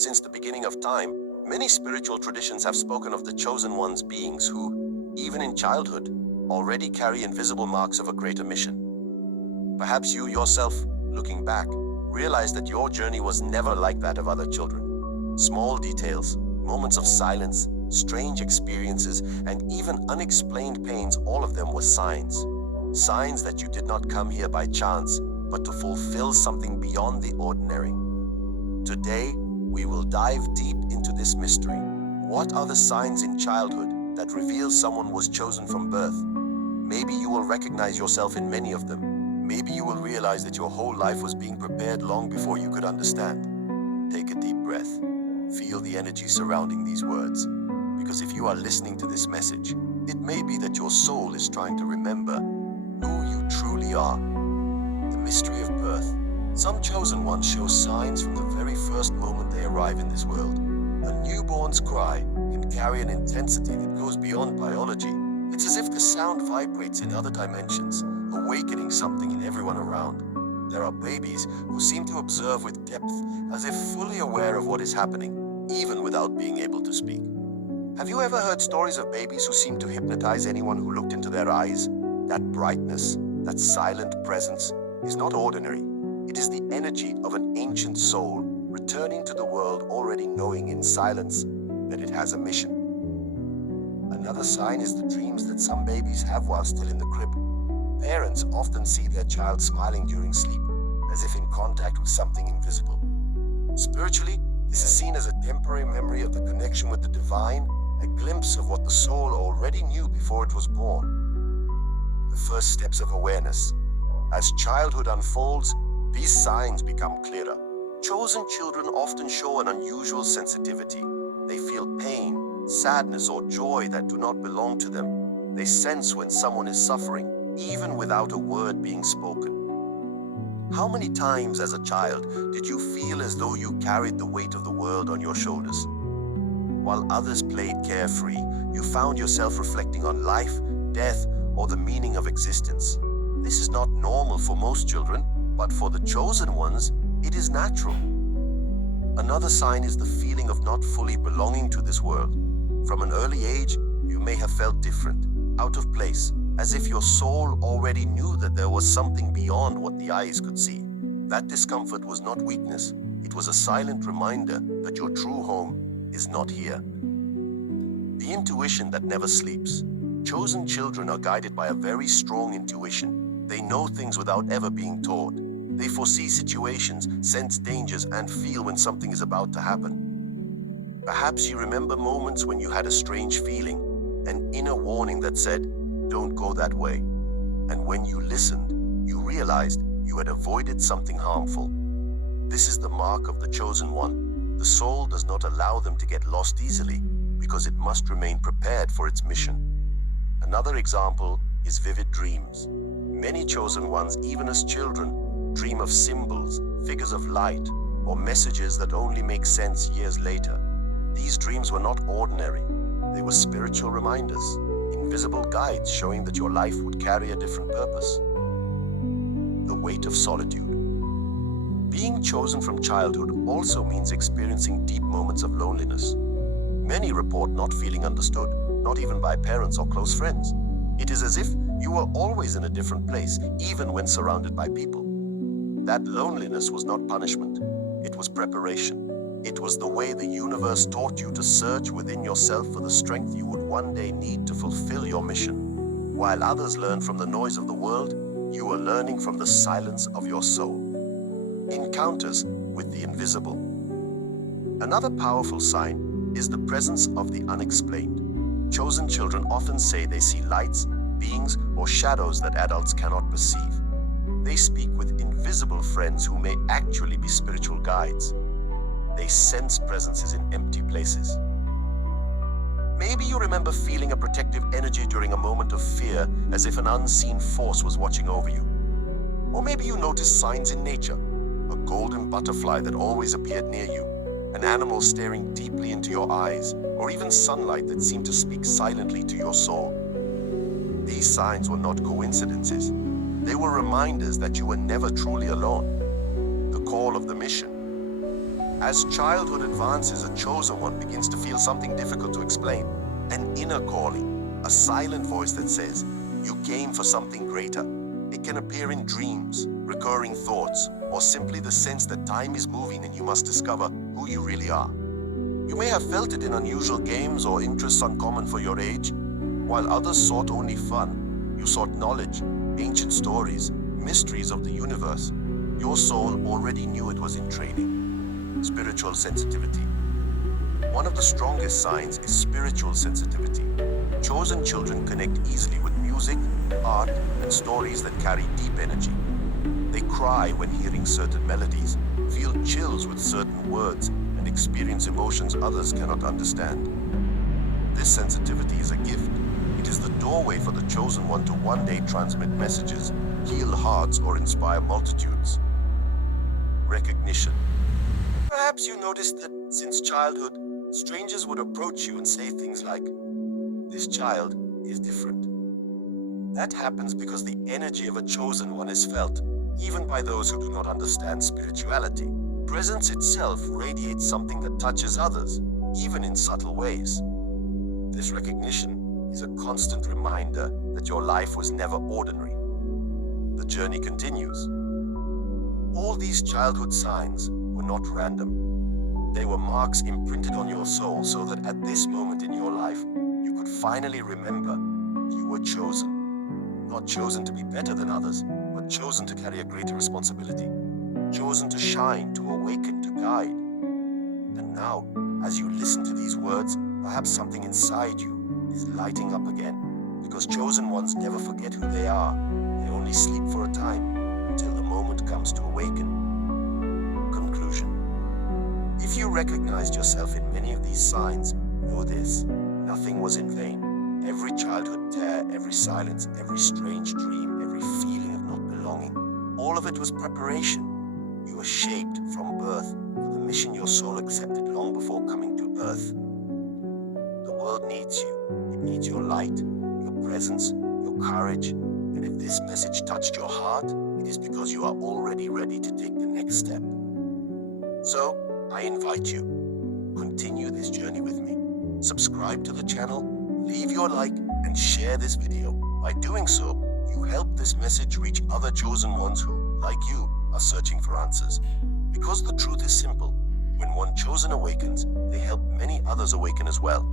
Since the beginning of time, many spiritual traditions have spoken of the chosen ones, beings who, even in childhood, already carry invisible marks of a greater mission. Perhaps you yourself, looking back, realize that your journey was never like that of other children. Small details, moments of silence, strange experiences, and even unexplained pains, all of them were signs. Signs that you did not come here by chance, but to fulfill something beyond the ordinary. Today, we will dive deep into this mystery. What are the signs in childhood that reveal someone was chosen from birth? Maybe you will recognize yourself in many of them. Maybe you will realize that your whole life was being prepared long before you could understand. Take a deep breath. Feel the energy surrounding these words. Because if you are listening to this message, it may be that your soul is trying to remember who you truly are. The mystery of birth. Some chosen ones show signs from the very first moment they arrive in this world. A newborn's cry can carry an intensity that goes beyond biology. It's as if the sound vibrates in other dimensions, awakening something in everyone around. There are babies who seem to observe with depth, as if fully aware of what is happening, even without being able to speak. Have you ever heard stories of babies who seem to hypnotize anyone who looked into their eyes? That brightness, that silent presence, is not ordinary. It is the energy of an ancient soul returning to the world, already knowing in silence that it has a mission. Another sign is the dreams that some babies have while still in the crib. Parents often see their child smiling during sleep, as if in contact with something invisible. Spiritually, this is seen as a temporary memory of the connection with the divine, a glimpse of what the soul already knew before it was born. The first steps of awareness. As childhood unfolds, these signs become clearer. Chosen children often show an unusual sensitivity. They feel pain, sadness, or joy that do not belong to them. They sense when someone is suffering, even without a word being spoken. How many times as a child did you feel as though you carried the weight of the world on your shoulders? While others played carefree, you found yourself reflecting on life, death, or the meaning of existence. This is not normal for most children, but for the chosen ones, it is natural. Another sign is the feeling of not fully belonging to this world. From an early age, you may have felt different, out of place, as if your soul already knew that there was something beyond what the eyes could see. That discomfort was not weakness. It was a silent reminder that your true home is not here. The intuition that never sleeps. Chosen children are guided by a very strong intuition. They know things without ever being taught. They foresee situations, sense dangers, and feel when something is about to happen. Perhaps you remember moments when you had a strange feeling, an inner warning that said, "Don't go that way." And when you listened, you realized you had avoided something harmful. This is the mark of the chosen one. The soul does not allow them to get lost easily because it must remain prepared for its mission. Another example is vivid dreams. Many chosen ones, even as children, dream of symbols, figures of light, or messages that only make sense years later. These dreams were not ordinary. They were spiritual reminders, invisible guides showing that your life would carry a different purpose. The weight of solitude. Being chosen from childhood also means experiencing deep moments of loneliness. Many report not feeling understood, not even by parents or close friends. It is as if you were always in a different place, even when surrounded by people. That loneliness was not punishment. It was preparation. It was the way the universe taught you to search within yourself for the strength you would one day need to fulfill your mission. While others learn from the noise of the world, you are learning from the silence of your soul. Encounters with the invisible. Another powerful sign is the presence of the unexplained. Chosen children often say they see lights, beings, or shadows that adults cannot perceive. They speak with invisible friends who may actually be spiritual guides. They sense presences in empty places. Maybe you remember feeling a protective energy during a moment of fear, as if an unseen force was watching over you. Or maybe you noticed signs in nature, a golden butterfly that always appeared near you, an animal staring deeply into your eyes, or even sunlight that seemed to speak silently to your soul. These signs were not coincidences. They were reminders that you were never truly alone. The call of the mission. As childhood advances, a chosen one begins to feel something difficult to explain. An inner calling, a silent voice that says, you came for something greater. It can appear in dreams, recurring thoughts, or simply the sense that time is moving and you must discover who you really are. You may have felt it in unusual games or interests uncommon for your age. While others sought only fun, you sought knowledge, ancient stories, mysteries of the universe. Your soul already knew it was in training. Spiritual sensitivity. One of the strongest signs is spiritual sensitivity. Chosen children connect easily with music, art, and stories that carry deep energy. They cry when hearing certain melodies, feel chills with certain words, and experience emotions others cannot understand. This sensitivity is a gift. It is the doorway for the chosen one to one day transmit messages, heal hearts, or inspire multitudes. Recognition. Perhaps you noticed that since childhood, strangers would approach you and say things like, "This child is different." That happens because the energy of a chosen one is felt, even by those who do not understand spirituality. Presence itself radiates something that touches others, even in subtle ways. This recognition is a constant reminder that your life was never ordinary. The journey continues. All these childhood signs were not random. They were marks imprinted on your soul so that at this moment in your life, you could finally remember you were chosen. Not chosen to be better than others, but chosen to carry a greater responsibility. Chosen to shine, to awaken, to guide. And now, as you listen to these words, perhaps something inside you is lighting up again. Because chosen ones never forget who they are. They only sleep for a time until the moment comes to awaken. Conclusion. If you recognized yourself in many of these signs, know this: nothing was in vain. Every childhood tear, every silence, every strange dream, every feeling of not belonging, all of it was preparation. You were shaped from birth for the mission your soul accepted long before coming to earth. The world needs you. It needs your light, your presence, your courage. And if this message touched your heart, it is because you are already ready to take the next step. So, I invite you, continue this journey with me. Subscribe to the channel, leave your like, and share this video. By doing so, you help this message reach other chosen ones who, like you, are searching for answers. Because the truth is simple: when one chosen awakens, they help many others awaken as well.